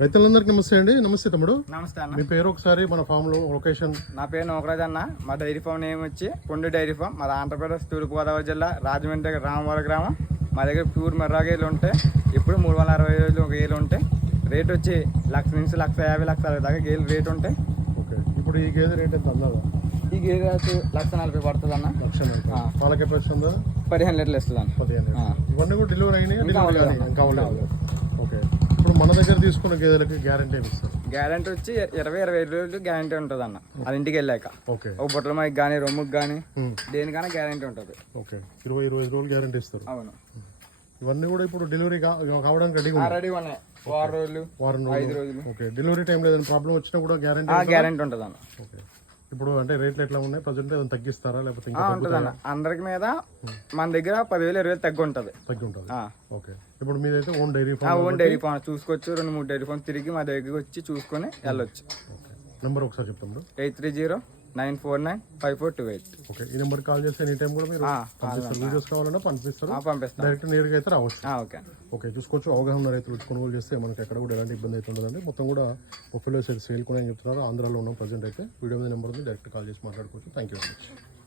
రైతులందరికీ నమస్తే అండి. నమస్తే తమ్ముడు. నమస్తే అన్న. మీ పేరు ఒకసారి మన ఫామ్లో లొకేషన్ నా పేరు నోకరాజ్ అన్న. మా డైరీ ఫామ్ నేమ్ వచ్చి పొండు డైరీ ఫామ్. మా ఆంధ్రప్రదేశ్ తూర్పుగోదావరి జిల్లా రాజమండ్రి దగ్గర రామవరం గ్రామం. మా దగ్గర ప్యూర్ మెర్రా గేలు ఉంటాయి ఇప్పుడు మూడు వందల అరవై వేలు గేలు ఉంటాయి రేట్ వచ్చి లక్ష నుంచి లక్ష యాభై లక్ష అరవై దాకా గేలు రేట్ ఉంటాయి ఓకే. ఇప్పుడు ఈ గేదె రేట్ ఎంత అందాదా ఈ గేదె వచ్చి లక్ష నలభై పడుతుంది అన్న. లక్ష నలభై. ఆ. పాల కెపాసిటీ ఉందా పదిహేను లీటర్లు ఇస్తుంది అన్న. పదిహేను. ఇవన్నీ కూడా డెలివరీ అయినాయి? ఇంకా అవ్వలేదు. కానీ ఇంకా అవ్వలేదు ఓకే ఇప్పుడు మన దగ్గర తీసుకున్న గేదెలకి గ్యారంటీ ఇస్తారు? గ్యారంటీ వచ్చి ఇరవై ఇరవై ఐదు రోజులు గ్యారంటీ ఉంటుంది అన్న అది ఇంటికి వెళ్ళాక. ఓకే. ఒక బుట్టల మైకి కానీ రొమ్ముకి కానీ. దేనికైనా గ్యారంటీ ఉంటుంది. ఓకే. ఇరవై ఇరవై ఐదు రోజులు గ్యారంటీ ఇస్తారు. అవును. ఇవన్నీ కూడా ఇప్పుడు డెలివరీ కావడానికి రెడీగా రెడీ ఉన్నాయి? వారం రోజులు వారం ఐదు రోజులు. ఓకే. డెలివరీ టైం లేదని ప్రాబ్లం వచ్చినా కూడా గ్యారంటీ గ్యారంటీ ఉంటుంది? అన్న ఓకే. ఇప్పుడు అంటే రేట్లు ఎట్లా ఉన్నాయి? ప్రజెంట్ తగ్గిస్తారా? లేకపోతే అందరికి మీద మన దగ్గర పదివేలు ఇరవై తగ్గి ఉంటుంది తగ్గి ఉంటుంది ఓకే. ఇప్పుడు మీదైతే own dairy farm own dairy farm చూసుకోవచ్చు. రెండు మూడు డైరీ ఫామ్ తిరిగి మా దగ్గరికి వచ్చి చూసుకొని వెళ్ళొచ్చు. నెంబర్ ఒకసారి చెప్తాం eight three zero nine four nine five four two eight. Okay ఈ నెంబర్ కాల్ చేస్తే ఎనీ టైం కూడా మీరు పంపిస్తారు. వీడియోస్ కావాలన్నా పంపిస్తారు. పంపిస్తాను. డైరెక్ట్ నేరుగా అయితే రావచ్చు. ఆ, ఓకే ఓకే చూసుకోవచ్చు. అవగాహన ఉన్న రైతులు కొనుగోలు చేస్తే మనకి ఎక్కడ కూడా ఎలాంటి ఇబ్బంది అయితే ఉండదండి. మొత్తం కూడా బొఫెలో సైడ్ సేల్ కూడా చెప్తున్నారు. ఆంధ్రాలో ఉన్నాం ప్రజెంట్ అయితే. వీడియో మీద నెంబర్ ఉంది. డైరెక్ట్ కాల్ చేసి మాట్లాడుకోవచ్చు. Thank you very much